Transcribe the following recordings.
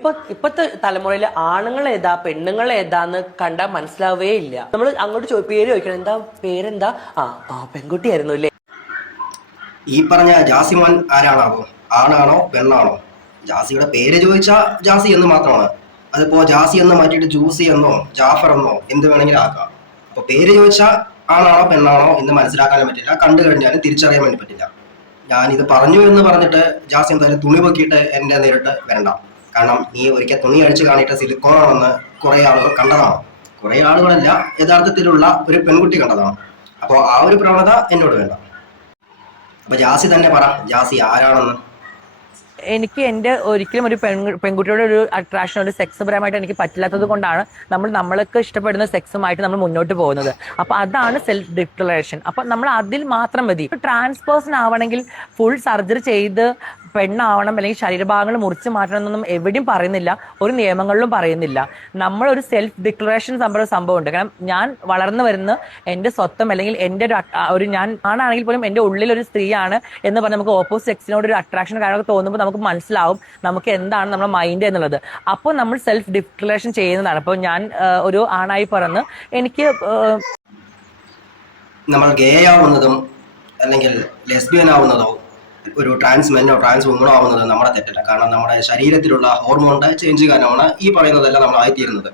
ഇപ്പൊ ഇപ്പത്തെ തലമുറയിൽ ആണുങ്ങൾ ഏതാ പെണ്ണുങ്ങൾ ഏതാന്ന് കണ്ടാൽ മനസ്സിലാവേ ഇല്ല. നമ്മൾ അങ്ങോട്ട് ചോ- പേര് ചോദിക്കണം. എന്താ പേരെന്താ? ആ ആ പെൺകുട്ടിയായിരുന്നു അല്ലേ? ഈ പറഞ്ഞ ജാസിമാൻ ആരാണാവോ? ആണാണോ പെണ്ണാണോ? ജാസിയുടെ പേര് ചോദിച്ചാ ജാസി എന്ന് മാത്രമാണ്. അതിപ്പോ ജാസി എന്ന് മാറ്റിയിട്ട് ജൂസി എന്നോ ജാഫർ എന്നോ എന്ത് വേണമെങ്കിലും ആക്കാം. അപ്പൊ പേര് ചോദിച്ചാൽ ആണാണോ പെണ്ണാണോ എന്ന് മനസ്സിലാക്കാനും പറ്റില്ല. കണ്ടു കഴിഞ്ഞാലും തിരിച്ചറിയാൻ വേണ്ടി പറ്റില്ല. ഞാൻ ഇത് പറഞ്ഞു എന്ന് പറഞ്ഞിട്ട് ജാസി എന്തായാലും തുണി പൊക്കിയിട്ട് എന്റെ നേരിട്ട് വരണ്ട. കാരണം നീ ഒരിക്കൽ തുണി അടിച്ച് കാണിയിട്ട് സിലിക്കോൺ ആണെന്ന് കുറെ ആളുകൾ കണ്ടതാണ്. കുറെ ആളുകളല്ല യഥാർത്ഥത്തിലുള്ള ഒരു പെൺകുട്ടി കണ്ടതാണ്. അപ്പോൾ ആ ഒരു പ്രവണത എന്നോട് വേണ്ട. അപ്പൊ ജാസി തന്നെ പറ ജാസി ആരാണെന്ന്? എനിക്ക് എന്റെ ഒരിക്കലും ഒരു പെൺ പെൺകുട്ടിയുടെ ഒരു അട്രാക്ഷൻ ഒരു സെക്സ് പരമായിട്ട് എനിക്ക് പറ്റില്ലാത്തത് കൊണ്ടാണ് നമ്മൾ നമ്മൾക്ക് ഇഷ്ടപ്പെടുന്ന സെക്സുമായിട്ട് നമ്മൾ മുന്നോട്ട് പോകുന്നത്. അപ്പൊ അതാണ് സെൽഫ് ഡിക്ലറേഷൻ അപ്പൊ നമ്മൾ അതിൽ മാത്രം മതി. ട്രാൻസ് പേഴ്സൺ ആവണമെങ്കിൽ ഫുൾ സർജറി ചെയ്ത് പെണ്ണാവണം അല്ലെങ്കിൽ ശരീരഭാഗങ്ങൾ മുറിച്ച് മാറ്റണം എന്നൊന്നും എവിടെയും പറയുന്നില്ല. ഒരു നിയമങ്ങളിലും പറയുന്നില്ല. നമ്മളൊരു സെൽഫ് ഡിക്ലറേഷൻ സംഭവം സംഭവമുണ്ട്. കാരണം ഞാൻ വളർന്നു വരുന്ന എന്റെ സ്വത്തം അല്ലെങ്കിൽ എന്റെ ഒരു ഒരു ഞാൻ ആണാണെങ്കിൽ പോലും എന്റെ ഉള്ളിൽ ഒരു സ്ത്രീയാണ് എന്ന് പറഞ്ഞ് നമുക്ക് ഓപ്പോസിറ്റ് സെക്സിനോട് ഒരു അട്രാക്ഷൻ കാര്യമൊക്കെ തോന്നുമ്പോൾ നമുക്ക് മനസ്സിലാവും നമുക്ക് എന്താണ് നമ്മുടെ മൈൻഡ് എന്നുള്ളത്. അപ്പോൾ നമ്മൾ സെൽഫ് ഡിക്ലറേഷൻ ചെയ്യുന്നതാണ്. അപ്പോൾ ഞാൻ ഒരു ആണായി പറഞ്ഞ് എനിക്ക് നമ്മൾ ഗേ ആവുന്നതും അല്ലെങ്കിൽ ലെസ്ബിയൻ ആവുന്നതോ ഒരു ട്രാൻസ് മെന്നോ ട്രാൻസ് വുമനോ ആവുന്നത് നമ്മുടെ തെറ്റല്ല. കാരണം നമ്മുടെ ശരീരത്തിലുള്ള ഹോർമോണിന്റെ ചേഞ്ച് കാരണമാണ് ഈ പറയുന്നതെല്ലാം നമ്മൾ ആയിത്തീരുന്നത്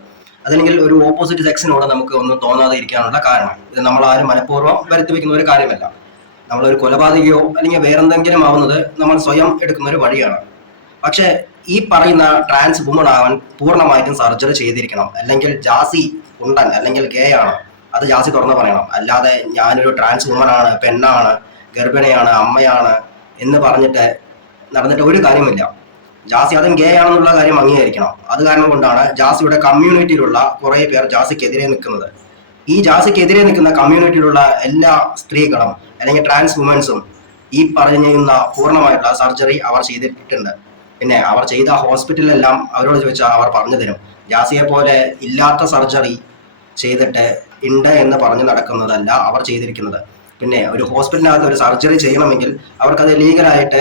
അതല്ലെങ്കിൽ ഒരു ഓപ്പോസിറ്റ് സെക്സിനോട് നമുക്ക് ഒന്നും തോന്നാതെ ഇരിക്കാനുള്ള കാരണം. ഇത് നമ്മൾ ആരും മനഃപൂർവം വരുത്തി വെക്കുന്ന ഒരു കാര്യമല്ല. നമ്മളൊരു കൊലപാതകയോ അല്ലെങ്കിൽ വേറെന്തെങ്കിലും ആവുന്നത് നമ്മൾ സ്വയം എടുക്കുന്ന ഒരു വഴിയാണ്. പക്ഷേ ഈ പറയുന്ന ട്രാൻസ് വുമൺ ആവാൻ പൂർണമായിട്ടും സർജറി ചെയ്തിരിക്കണം. അല്ലെങ്കിൽ ജാസി ഉണ്ടൻ അല്ലെങ്കിൽ ഗേ ആണ്. അത് ജാസി തുറന്ന് പറയണം. അല്ലാതെ ഞാനൊരു ട്രാൻസ് വുമൺ ആണ് പെണ്ണാണ് ഗർഭിണിയാണ് അമ്മയാണ് എന്ന് പറഞ്ഞിട്ട് നടന്നിട്ട് ഒരു കാര്യമില്ല ജാസി അതും ഗേ ആണെന്നുള്ള കാര്യം അംഗീകരിക്കണം. അത് കാരണം കൊണ്ടാണ് ജാസിയുടെ കമ്മ്യൂണിറ്റിയിലുള്ള കുറെ പേർ ജാസിക്കെതിരെ നിൽക്കുന്നത്. ഈ ജാസിക്കെതിരെ നിൽക്കുന്ന കമ്മ്യൂണിറ്റിയിലുള്ള എല്ലാ സ്ത്രീകളും അല്ലെങ്കിൽ ട്രാൻസ് വുമൻസും ഈ പറഞ്ഞിരുന്ന പൂർണമായിട്ടുള്ള സർജറി അവർ ചെയ്തിട്ടുണ്ട്. പിന്നെ അവർ ചെയ്ത ഹോസ്പിറ്റലിലെല്ലാം അവരോട് ചോദിച്ചാൽ അവർ പറഞ്ഞു തരും. ജാസിയെ പോലെ ഇല്ലാത്ത സർജറി ചെയ്തിട്ട് ഉണ്ട് എന്ന് പറഞ്ഞു നടക്കുന്നതല്ല അവർ ചെയ്തിരിക്കുന്നത്. പിന്നെ ഒരു ഹോസ്പിറ്റലിനകത്ത് ഒരു സർജറി ചെയ്യണമെങ്കിൽ അവർക്കത് ലീഗലായിട്ട്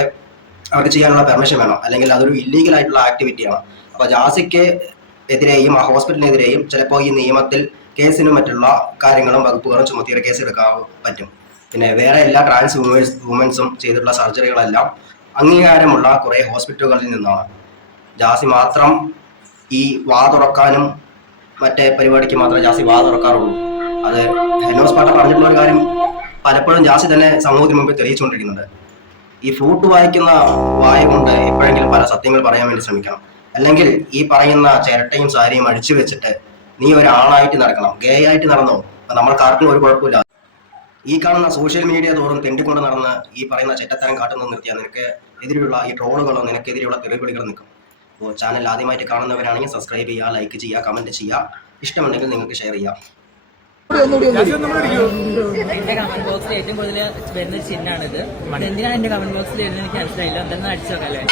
അവർക്ക് ചെയ്യാനുള്ള പെർമിഷൻ വേണം. അല്ലെങ്കിൽ അതൊരു ഇല്ലീഗൽ ആയിട്ടുള്ള ആക്ടിവിറ്റിയാണ് അപ്പോൾ ജാസിക്ക് എതിരെയും ആ ഹോസ്പിറ്റലിനെതിരെയും ചിലപ്പോൾ ഈ നിയമത്തിൽ കേസിനും മറ്റുള്ള കാര്യങ്ങളും വകുപ്പുകളും ചുമത്തിയ കേസ് എടുക്കാൻ പറ്റും. പിന്നെ വേറെ എല്ലാ ട്രാൻസ് വുമൻസ് വുമൻസും ചെയ്തിട്ടുള്ള സർജറികളെല്ലാം അംഗീകാരമുള്ള കുറേ ഹോസ്പിറ്റലുകളിൽ നിന്നാണ്. ജാസി മാത്രം ഈ വാ തുറക്കാനും മറ്റേ പരിപാടിക്ക് മാത്രമേ ജാസി വാ തുറക്കാറുള്ളൂ അത് ഹെനോസ് പാട്ട പറഞ്ഞിട്ടുള്ള ഒരു കാര്യം പലപ്പോഴും ജാസി തന്നെ സമൂഹത്തിന് മുമ്പിൽ തെളിയിച്ചുകൊണ്ടിരിക്കുന്നുണ്ട്. ഈ ഫ്ലൂട്ട് വായിക്കുന്ന വായ കൊണ്ട് എപ്പോഴെങ്കിലും പല സത്യങ്ങൾ പറയാൻ വേണ്ടി ശ്രമിക്കണം. അല്ലെങ്കിൽ ഈ പറയുന്ന ചിരട്ടയും സാരിയും അഴിച്ചു വെച്ചിട്ട് നീ ഒരാളായിട്ട് നടക്കണം ഗേ ആയിട്ട് നടന്നോ നമ്മൾക്കാർക്കും ഒരു കുഴപ്പമില്ല. ഈ കാണുന്ന സോഷ്യൽ മീഡിയ തോറും തെണ്ടിക്കൊണ്ട് നടന്ന് ഈ പറയുന്ന ചെറ്റത്തരം കാട്ടുന്നത് നിർത്തിയാൽ നിനക്ക് എതിരെയുള്ള ഈ ട്രോളുകളോ നിനക്കെതിരെയുള്ള തെറിവിളികൾ നിൽക്കും. അപ്പോൾ ചാനൽ ആദ്യമായിട്ട് കാണുന്നവരാണെങ്കിൽ സബ്സ്ക്രൈബ് ചെയ്യുക ലൈക്ക് ചെയ്യുക കമന്റ് ചെയ്യുക. ഇഷ്ടമുണ്ടെങ്കിൽ നിങ്ങൾക്ക് ഷെയർ ചെയ്യാം ഏറ്റവും കൂടുതൽ വരുന്ന ചിഹ്നാണിത് എന്തിനാണ് എന്റെ കമന്റ് ബോക്സിൽ വരുന്നത് എനിക്ക് മനസ്സിലായില്ല. എന്തെന്ന് അടിച്ചു നോക്കല്ലേ